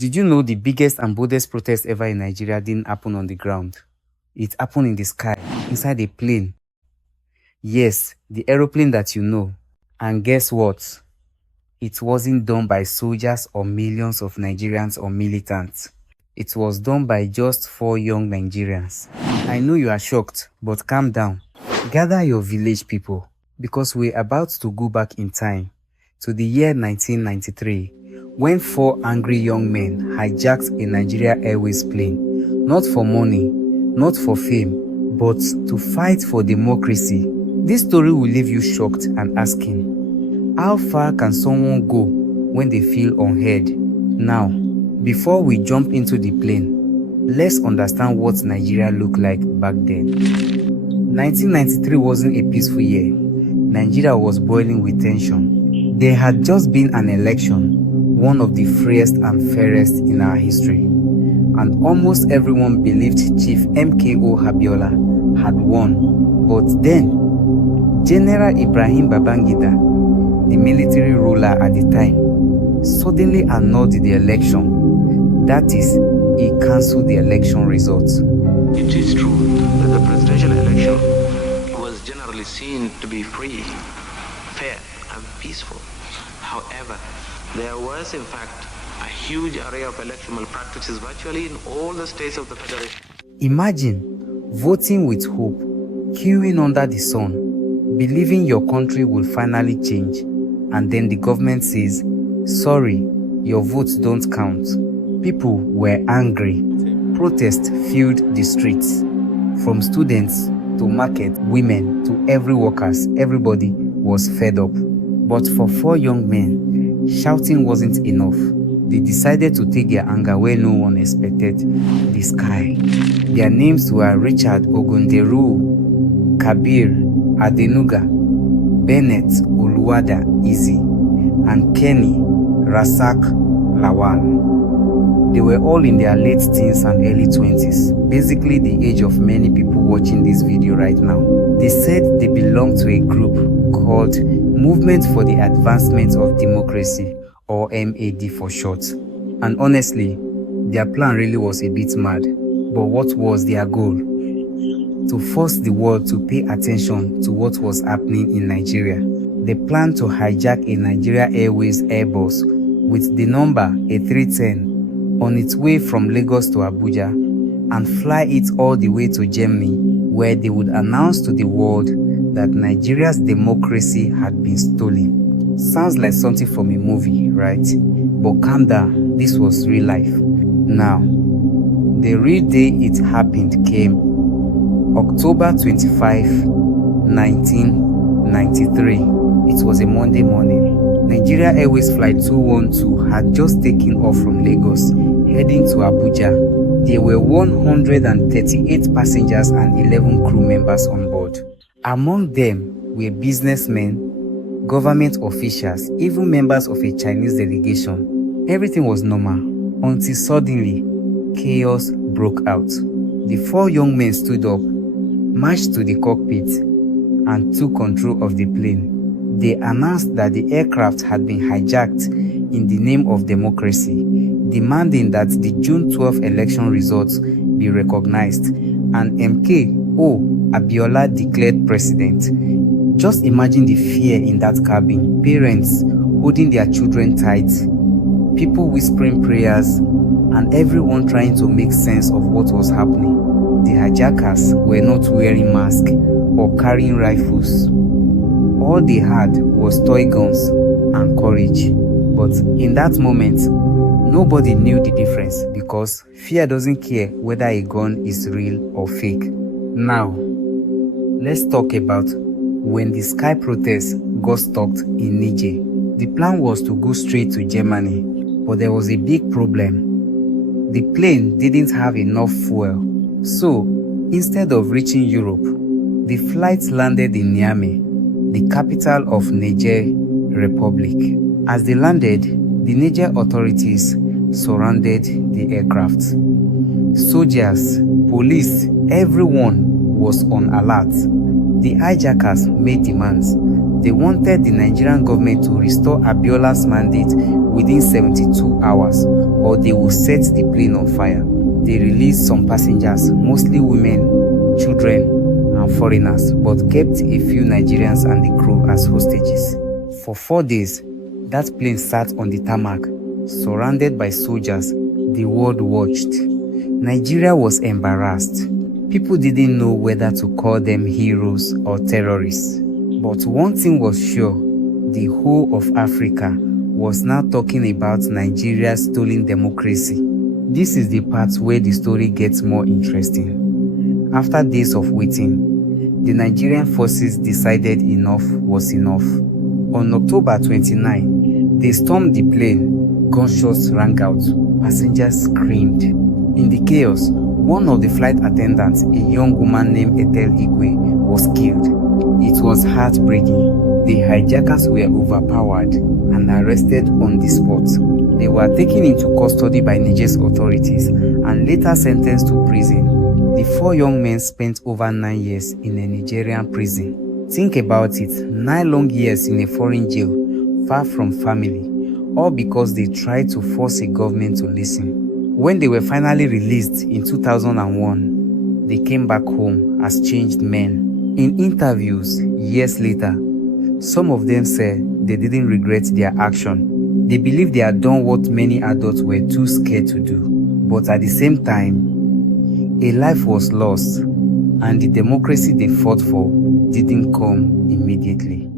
Did you know the biggest and boldest protest ever in Nigeria didn't happen on the ground? It happened in the sky, inside a plane. Yes, the aeroplane that you know. And guess what? It wasn't done by soldiers or millions of Nigerians or militants. It was done by just 4 young Nigerians. I know you are shocked, but calm down. Gather your village people, because we're about to go back in time to the year 1993, when 4 angry young men hijacked a Nigerian Airways plane, not for money, not for fame, but to fight for democracy. This story will leave you shocked and asking, how far can someone go when they feel unheard? Now, before we jump into the plane, let's understand what Nigeria looked like back then. 1993 wasn't a peaceful year. Nigeria was boiling with tension. There had just been an election, one of the freest and fairest in our history, and almost everyone believed Chief MKO Abiola had won. But then, General Ibrahim Babangida, the military ruler at the time, suddenly annulled the election. That is, he cancelled the election results. It is true that the presidential election was generally seen to be free, fair, and peaceful. However, there was in fact a huge array of electoral practices virtually in all the states of the Federation. Imagine voting with hope, queuing under the sun, believing your country will finally change, and then the government says, sorry, your votes don't count. People were angry. Protests filled the streets. From students to market women to every workers, everybody was fed up. But for 4 young men, shouting wasn't enough. They decided to take their anger where no one expected: the sky. Their names were Richard Ogunderu, Kabir Adenuga, Bennett Oluwada Easy, and Kenny Rasak Lawal. They were all in their late teens and early 20s, basically the age of many people watching this video right now. They said they belonged to a group called Movement for the Advancement of Democracy, or MAD for short. And honestly, their plan really was a bit mad. But what was their goal? To force the world to pay attention to what was happening in Nigeria. They planned to hijack a Nigerian Airways Airbus with the number A310 on its way from Lagos to Abuja and fly it all the way to Germany, where they would announce to the world that Nigeria's democracy had been stolen. Sounds like something from a movie, right? But calm down, this was real life. Now, the real day it happened came October 25, 1993. It was a Monday morning. Nigeria Airways Flight 212 had just taken off from Lagos, heading to Abuja. There were 138 passengers and 11 crew members on board. Among them were businessmen, government officials, even members of a Chinese delegation. Everything was normal until suddenly chaos broke out. The 4 young men stood up, marched to the cockpit, and took control of the plane. They announced that the aircraft had been hijacked in the name of democracy, demanding that the June 12 election results be recognized and MKO Abiola declared president. Just imagine the fear in that cabin. Parents holding their children tight, people whispering prayers, and everyone trying to make sense of what was happening. The hijackers were not wearing masks or carrying rifles. All they had was toy guns and courage. But in that moment, nobody knew the difference, because fear doesn't care whether a gun is real or fake. Now, let's talk about when the sky protest got stuck in Niger. The plan was to go straight to Germany, but there was a big problem. The plane didn't have enough fuel. So, instead of reaching Europe, the flight landed in Niamey, the capital of Niger Republic. As they landed, the Niger authorities surrounded the aircraft. Soldiers, police, everyone was on alert. The hijackers made demands. They wanted the Nigerian government to restore Abiola's mandate within 72 hours, or they will set the plane on fire. They released some passengers, mostly women, children, and foreigners, but kept a few Nigerians and the crew as hostages. For 4 days, that plane sat on the tarmac, surrounded by soldiers. The world watched. Nigeria was embarrassed. People didn't know whether to call them heroes or terrorists. But one thing was sure, the whole of Africa was now talking about Nigeria's stolen democracy. This is the part where the story gets more interesting. After days of waiting, the Nigerian forces decided enough was enough. On October 29, they stormed the plane. Gunshots rang out. Passengers screamed. In the chaos, one of the flight attendants, a young woman named Ethel Igwe, was killed. It was heartbreaking. The hijackers were overpowered and arrested on the spot. They were taken into custody by Niger's authorities and later sentenced to prison. The 4 young men spent over 9 years in a Nigerian prison. Think about it, 9 long years in a foreign jail, far from family, all because they tried to force a government to listen. When they were finally released in 2001, they came back home as changed men. In interviews years later, some of them said they didn't regret their action. They believed they had done what many adults were too scared to do. But at the same time, a life was lost, and the democracy they fought for didn't come immediately.